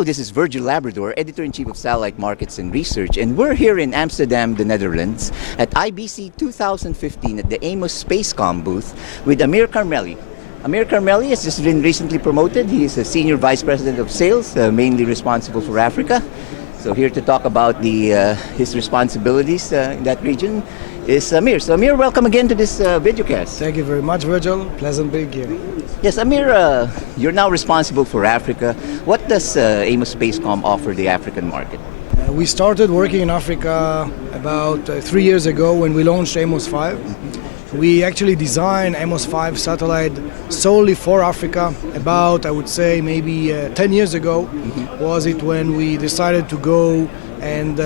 Hello, this is Virgil Labrador, Editor-in-Chief of Satellite Markets and Research, and we're here in Amsterdam, the Netherlands, at IBC 2015 at the Amos Spacecom booth with Amir Carmeli. Amir Carmeli has just been recently promoted. He is a Senior Vice President of Sales, mainly responsible for Africa. So here to talk about his responsibilities in that region is Amir. So Amir, welcome again to this videocast. Thank you very much, Virgil. Pleasant being here. Yes, Amir, you're now responsible for Africa. What does Amos Spacecom offer the African market? We started working in Africa about 3 years ago when we launched Amos 5. We actually designed Amos 5 satellite solely for Africa. About, I would say, maybe 10 years ago was it when we decided to go and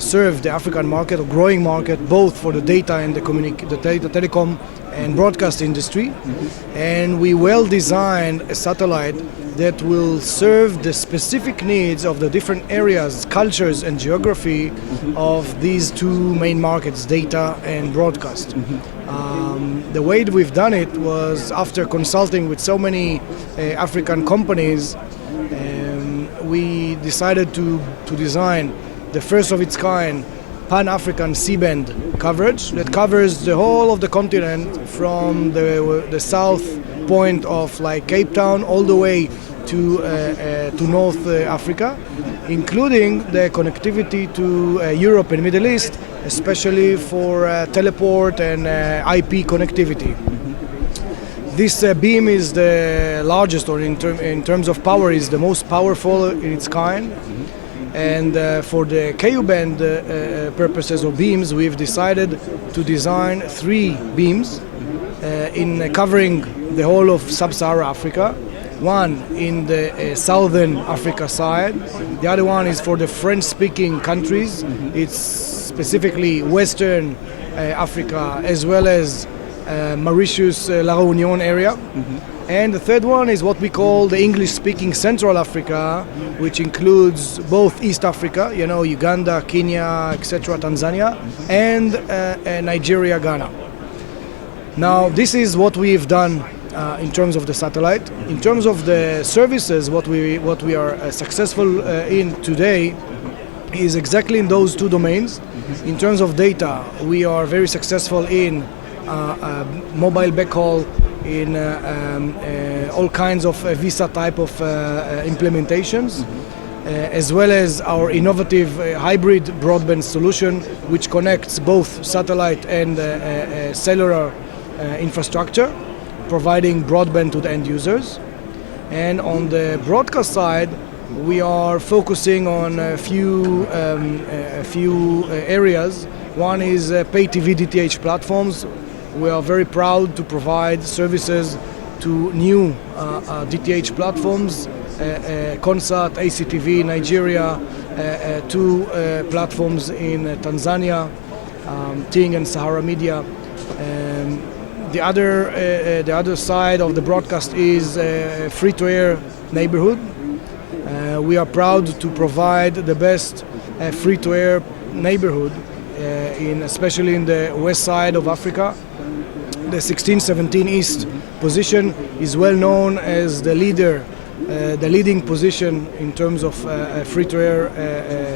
serve the African market, or growing market, both for the data and the telecom and broadcast industry. And we well designed a satellite that will serve the specific needs of the different areas, cultures and geography of these two main markets, data and broadcast. The way that we've done it was after consulting with so many African companies, we decided to design the first of its kind Pan-African C-band coverage that covers the whole of the continent from the south point of like Cape Town all the way to North Africa, including the connectivity to Europe and Middle East, especially for teleport and IP connectivity. This beam is the largest, or in terms of power, is the most powerful in its kind. And for the Ku-band purposes or beams, we've decided to design 3 beams in covering the whole of sub-Saharan Africa. One in the southern Africa side. The other one is for the French-speaking countries. It's specifically Western Africa, as well as Mauritius, La Réunion area. And the third one is what we call the English-speaking Central Africa, which includes both East Africa, Uganda, Kenya, etc., Tanzania, and Nigeria, Ghana. Now, this is what we've done in terms of the satellite. In terms of the services, what we are successful in today is exactly in those 2 domains. In terms of data, we are very successful in mobile backhaul, in all kinds of VISA type of implementations, as well as our innovative hybrid broadband solution, which connects both satellite and cellular infrastructure, providing broadband to the end users. And on the broadcast side, we are focusing on a few areas. One is pay TV DTH platforms. We are very proud to provide services to new DTH platforms, Consat, ACTV, Nigeria, 2 platforms in Tanzania, Ting and Sahara Media. The other side of the broadcast is free-to-air neighborhood. We are proud to provide the best free-to-air neighborhood, especially in the west side of Africa. The 1617 East position is well known as the leading position in terms of free-to-air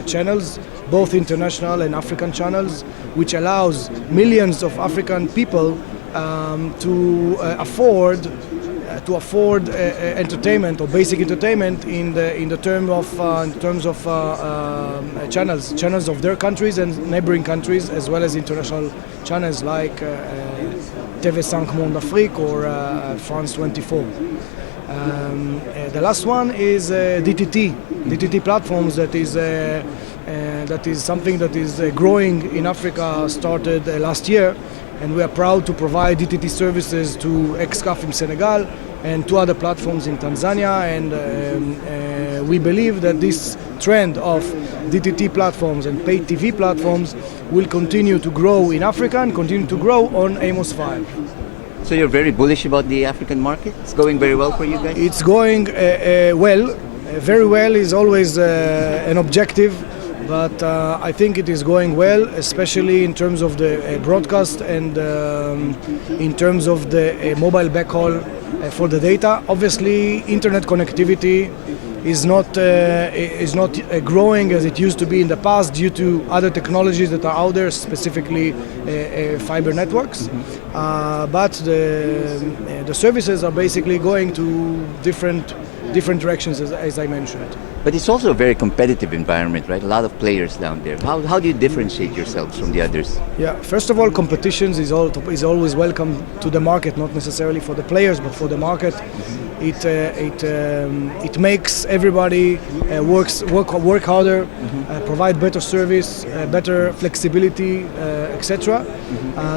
channels, both international and African channels, which allows millions of African people to afford entertainment or basic entertainment in terms of channels of their countries and neighboring countries, as well as international channels like TV5 Monde Afrique or France 24. The last one is DTT platforms. That is something that is growing in Africa, started last year, and we are proud to provide DTT services to Excaf in Senegal and 2 other platforms in Tanzania. And we believe that this trend of DTT platforms and paid TV platforms will continue to grow in Africa and continue to grow on Amos 5. So you're very bullish about the African market? It's going very well for you guys? It's going well. Very well is always an objective, but I think it is going well, especially in terms of the broadcast and in terms of the mobile backhaul for the data. Obviously, internet connectivity is not growing as it used to be in the past due to other technologies that are out there, specifically fiber networks. But the services are basically going to different directions, as I mentioned. But it's also a very competitive environment, right? A lot of players down there. How do you differentiate yourselves from the others? Yeah, first of all, competitions is always welcome to the market, not necessarily for the players, but for the market. It makes everybody work harder, provide better service, better flexibility, etc.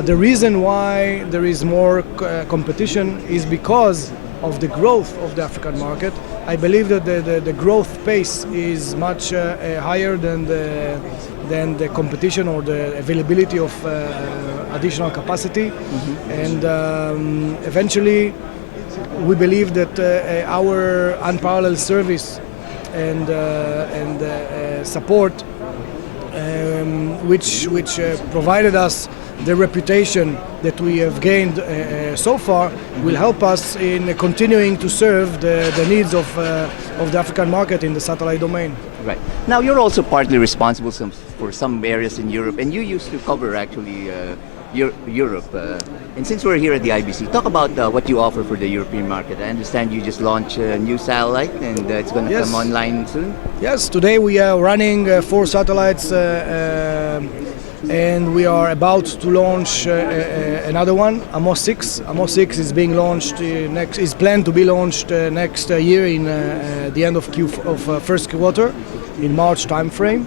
The reason why there is more competition is because of the growth of the African market. I believe that the growth pace is much higher than the competition or the availability of additional capacity, and eventually we believe that our unparalleled service and support, which provided us the reputation that we have gained so far, will help us in continuing to serve the needs of the African market in the satellite domain. Right. Now you're also partly responsible for some areas in Europe, and you used to cover actually Europe. And since we're here at the IBC, talk about what you offer for the European market. I understand you just launched a new satellite, and it's going to come online soon. Yes, today we are running 4 satellites. And we are about to launch another one, Amos 6. Amos 6 is being launched is planned to be launched next year in the end of first quarter, in March timeframe.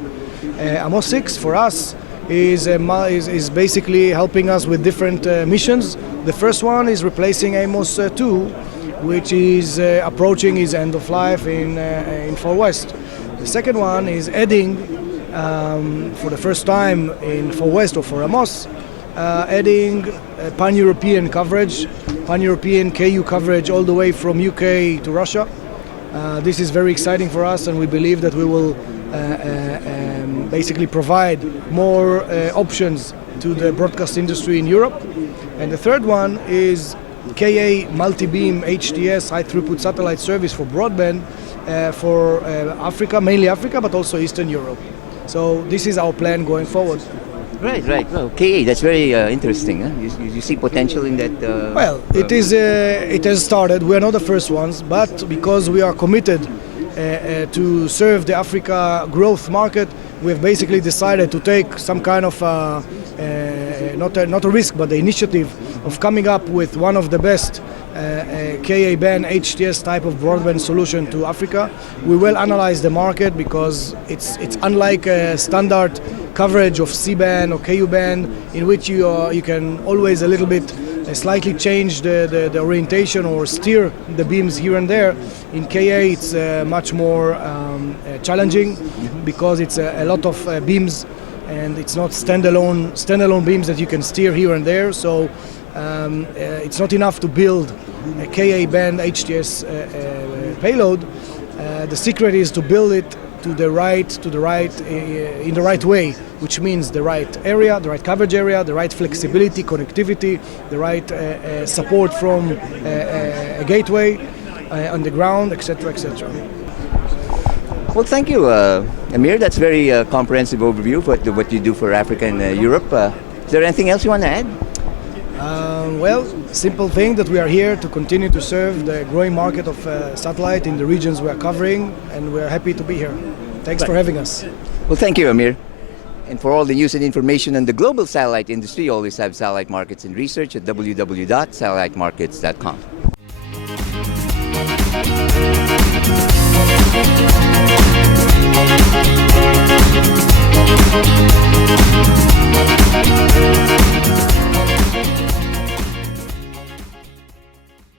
Amos 6 for us is basically helping us with different missions. The first one is replacing Amos 2, which is approaching its end of life in Far West. The second one is adding. For the first time in Far West or for Amos, adding pan-European coverage, pan-European KU coverage all the way from UK to Russia. This is very exciting for us, and we believe that we will basically provide more options to the broadcast industry in Europe. And the third one is KA multi-beam HTS high throughput satellite service for broadband for Africa, mainly Africa, but also Eastern Europe. So this is our plan going forward. Right. Well, KA, that's very interesting. Huh? You see potential in that? Well, it has started. We are not the first ones, but because we are committed to serve the Africa growth market, we have basically decided to take some kind of not a risk, but the initiative of coming up with one of the best Ka-band HTS type of broadband solution to Africa. We will analyze the market because it's unlike a standard coverage of C-band or Ku-band, in which you can always a little bit slightly change the orientation or steer the beams here and there. In Ka, it's much more challenging because it's a lot of beams, and it's not standalone beams that you can steer here and there. So it's not enough to build a Ka-band HTS payload. The secret is to build it in the right way, which means the right area, the right coverage area, the right flexibility, connectivity, the right support from a gateway on the ground, etc., etc. Well, thank you, Amir. That's very comprehensive overview of what you do for Africa and Europe. Is there anything else you want to add? Well, simple thing that we are here to continue to serve the growing market of satellite in the regions we are covering, and we're happy to be here. Thanks for having us. Well, thank you, Amir. And for all the news and information on the global satellite industry, you always have Satellite Markets and Research at www.satellitemarkets.com.